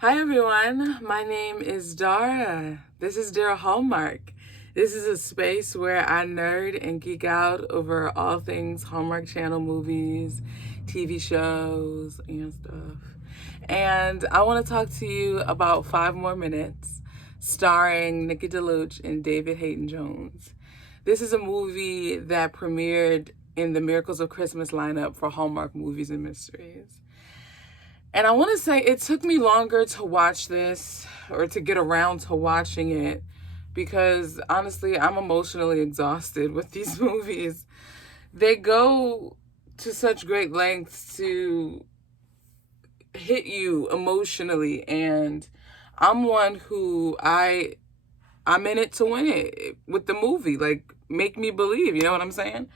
Hi everyone, my name is Dara. This is Dear Hallmark. This is a space where I nerd and geek out over all things Hallmark Channel movies, TV shows, and stuff. And I want to talk to you about 5 More Minutes, starring Nikki Deloach and David Haydn-Jones. This is a movie that premiered in the Miracles of Christmas lineup for Hallmark Movies and Mysteries. And I want to say it took me longer to watch this or to get around to watching it because honestly, I'm emotionally exhausted with these movies. They go to such great lengths to hit you emotionally, and I'm one who I'm in it to win it with the movie. Like, make me believe, you know what I'm saying?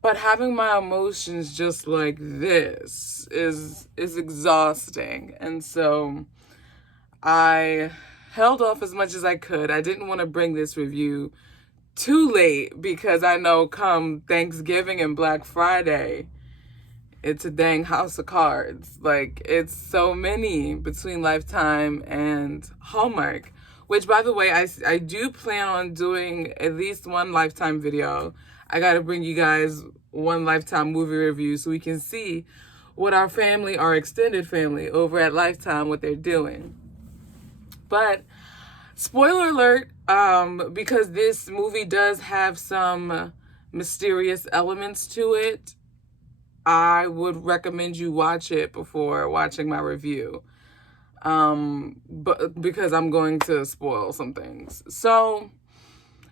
But having my emotions just like this is exhausting. And so I held off as much as I could. I didn't want to bring this review too late because I know come Thanksgiving and Black Friday, it's a dang house of cards. Like, it's so many between Lifetime and Hallmark. Which, by the way, I do plan on doing at least one Lifetime video. I got to bring you guys one Lifetime movie review so we can see what our family, our extended family over at Lifetime, what they're doing. But spoiler alert, because this movie does have some mysterious elements to it, I would recommend you watch it before watching my review. But because I'm going to spoil some things. So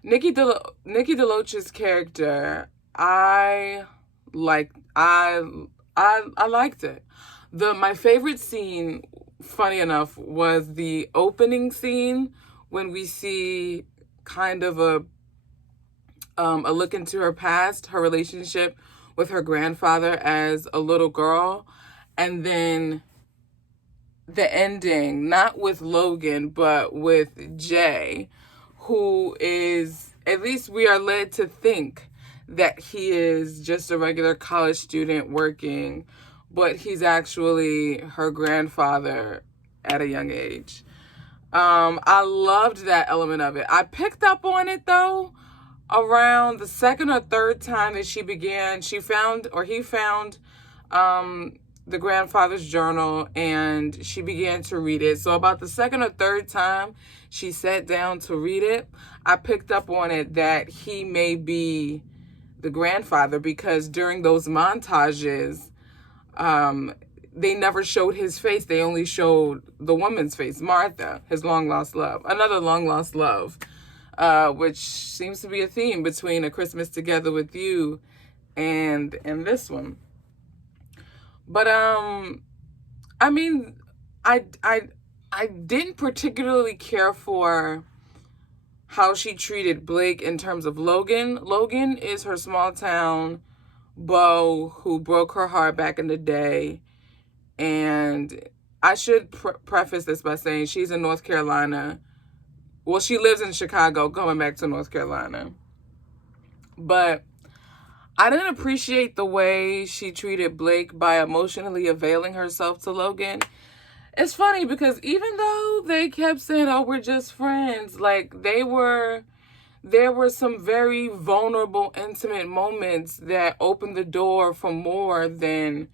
Nikki Deloach's character, I liked it. My favorite scene, funny enough, was the opening scene when we see kind of a look into her past, her relationship with her grandfather as a little girl, and then the ending, not with Logan, but with Jay, who is, at least we are led to think that he is just a regular college student working, but he's actually her grandfather at a young age. I loved that element of it. I picked up on it though around the second or third time that he found the grandfather's journal, and she began to read it. So about the second or third time she sat down to read it, I picked up on it that he may be the grandfather, because during those montages, they never showed his face. They only showed the woman's face, Martha, his long lost love, another long lost love, which seems to be a theme between A Christmas Together with You and this one. But I mean, I didn't particularly care for how she treated Blake in terms of Logan. Logan is her small town beau who broke her heart back in the day. And I should preface this by saying she's in North Carolina. Well, she lives in Chicago, going back to North Carolina. But I didn't appreciate the way she treated Blake by emotionally availing herself to Logan. It's funny because even though they kept saying, oh, we're just friends, like there were some very vulnerable, intimate moments that opened the door for more than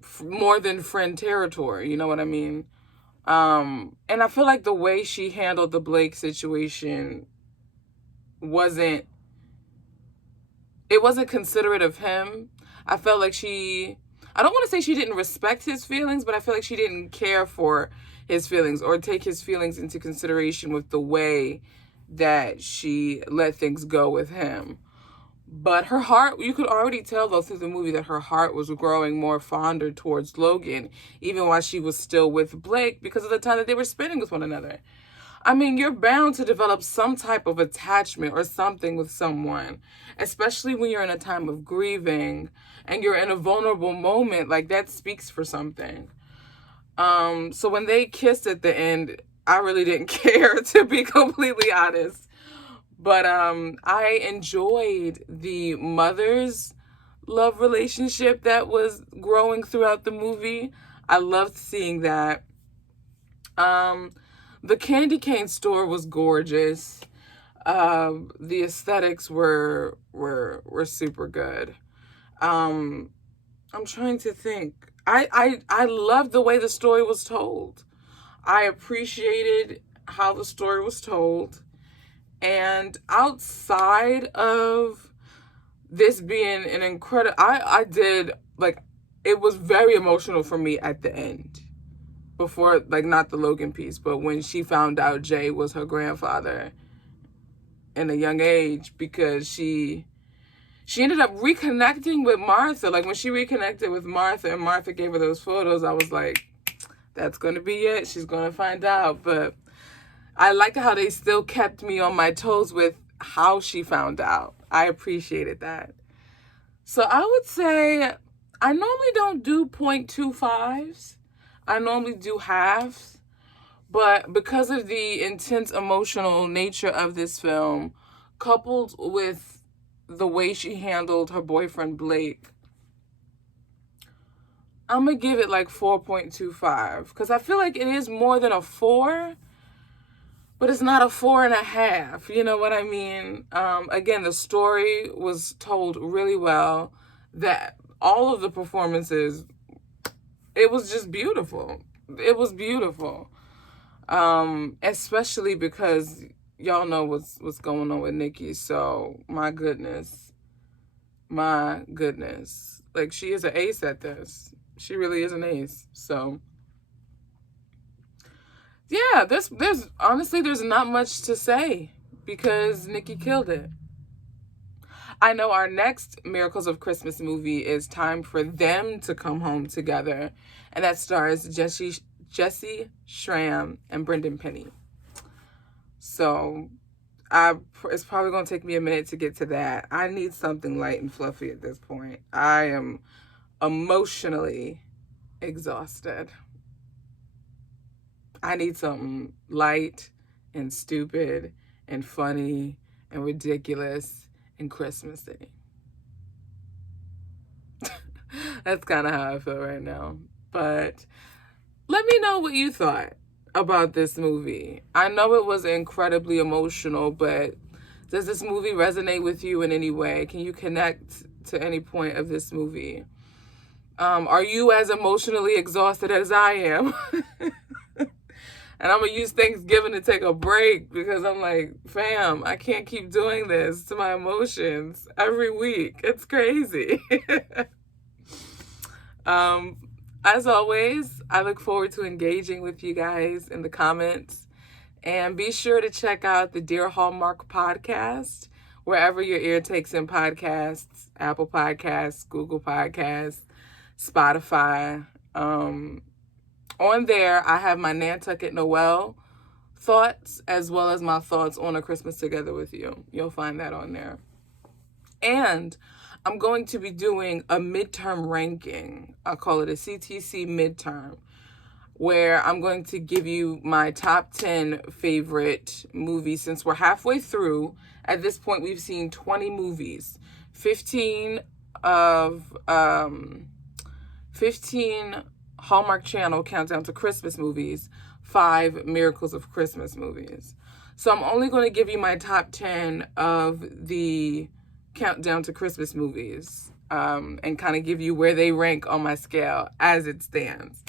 friend territory. You know what I mean? And I feel like the way she handled the Blake situation wasn't considerate of him. I felt like I don't want to say she didn't respect his feelings, but I feel like she didn't care for his feelings or take his feelings into consideration with the way that she let things go with him. But her heart, you could already tell though through the movie that her heart was growing more fonder towards Logan, even while she was still with Blake, because of the time that they were spending with one another. I mean, you're bound to develop some type of attachment or something with someone, especially when you're in a time of grieving and you're in a vulnerable moment. Like, that speaks for something. So when they kissed at the end, I really didn't care, to be completely honest. But I enjoyed the mother's love relationship that was growing throughout the movie. I loved seeing that. The candy cane store was gorgeous. The aesthetics were super good. I'm trying to think. I loved the way the story was told. I appreciated how the story was told. And outside of this being an incredible, I did, like, it was very emotional for me at the end. Before, like, not the Logan piece, but when she found out Jay was her grandfather in a young age, because she ended up reconnecting with Martha. Like, when she reconnected with Martha and Martha gave her those photos, I was like, that's going to be it. She's going to find out. But I liked how they still kept me on my toes with how she found out. I appreciated that. So I would say I normally don't do 0.25s. I normally do halves. But because of the intense emotional nature of this film, coupled with the way she handled her boyfriend Blake, I'm going to give it like 4.25. Because I feel like it is more than a 4, but it's not a 4.5. You know what I mean? Again, the story was told really well. That all of the performances, it was just beautiful. It was beautiful. Especially because y'all know what's going on with Nikki. So my goodness. Like, she is an ace at this. She really is an ace. So yeah, there's honestly, there's not much to say because Nikki killed it. I know our next Miracles of Christmas movie is Time for Them to Come Home Together, and that stars Jesse Schramm and Brendan Penny. So it's probably going to take me a minute to get to that. I need something light and fluffy at this point. I am emotionally exhausted. I need something light and stupid and funny and ridiculous and Christmassy. That's kind of how I feel right now. But let me know what you thought about this movie. I know it was incredibly emotional, but does this movie resonate with you in any way? Can you connect to any point of this movie? Are you as emotionally exhausted as I am? And I'm going to use Thanksgiving to take a break because I'm like, fam, I can't keep doing this to my emotions every week. It's crazy. As always, I look forward to engaging with you guys in the comments. And be sure to check out the Dear Hallmark podcast, wherever your ear takes in podcasts, Apple Podcasts, Google Podcasts, Spotify. On there, I have my Nantucket Noel thoughts, as well as my thoughts on A Christmas Together with You. You'll find that on there. And I'm going to be doing a midterm ranking. I'll call it a CTC midterm, where I'm going to give you my top 10 favorite movies. Since we're halfway through, at this point, we've seen 20 movies. 15 Hallmark Channel Countdown to Christmas movies, 5 Miracles of Christmas movies. So I'm only going to give you my top 10 of the Countdown to Christmas movies, and kind of give you where they rank on my scale as it stands.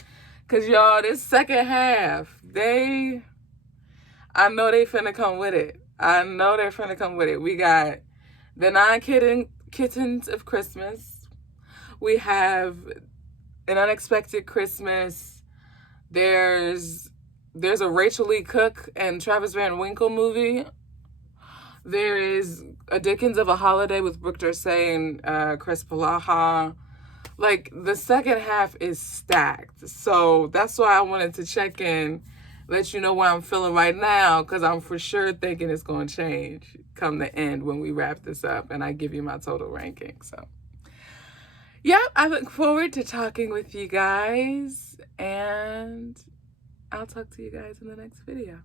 Because, y'all, this second half, I know they finna come with it. We got The 9 Kittens of Christmas. We have An Unexpected Christmas. There's a Rachel Lee Cook and Travis Van Winkle movie. There is A Dickens of a Holiday with Brooke Dorsey and Chris Palaha. Like, the second half is stacked. So that's why I wanted to check in, let you know where I'm feeling right now, because I'm for sure thinking it's going to change come the end when we wrap this up and I give you my total ranking. So yeah, I look forward to talking with you guys, and I'll talk to you guys in the next video.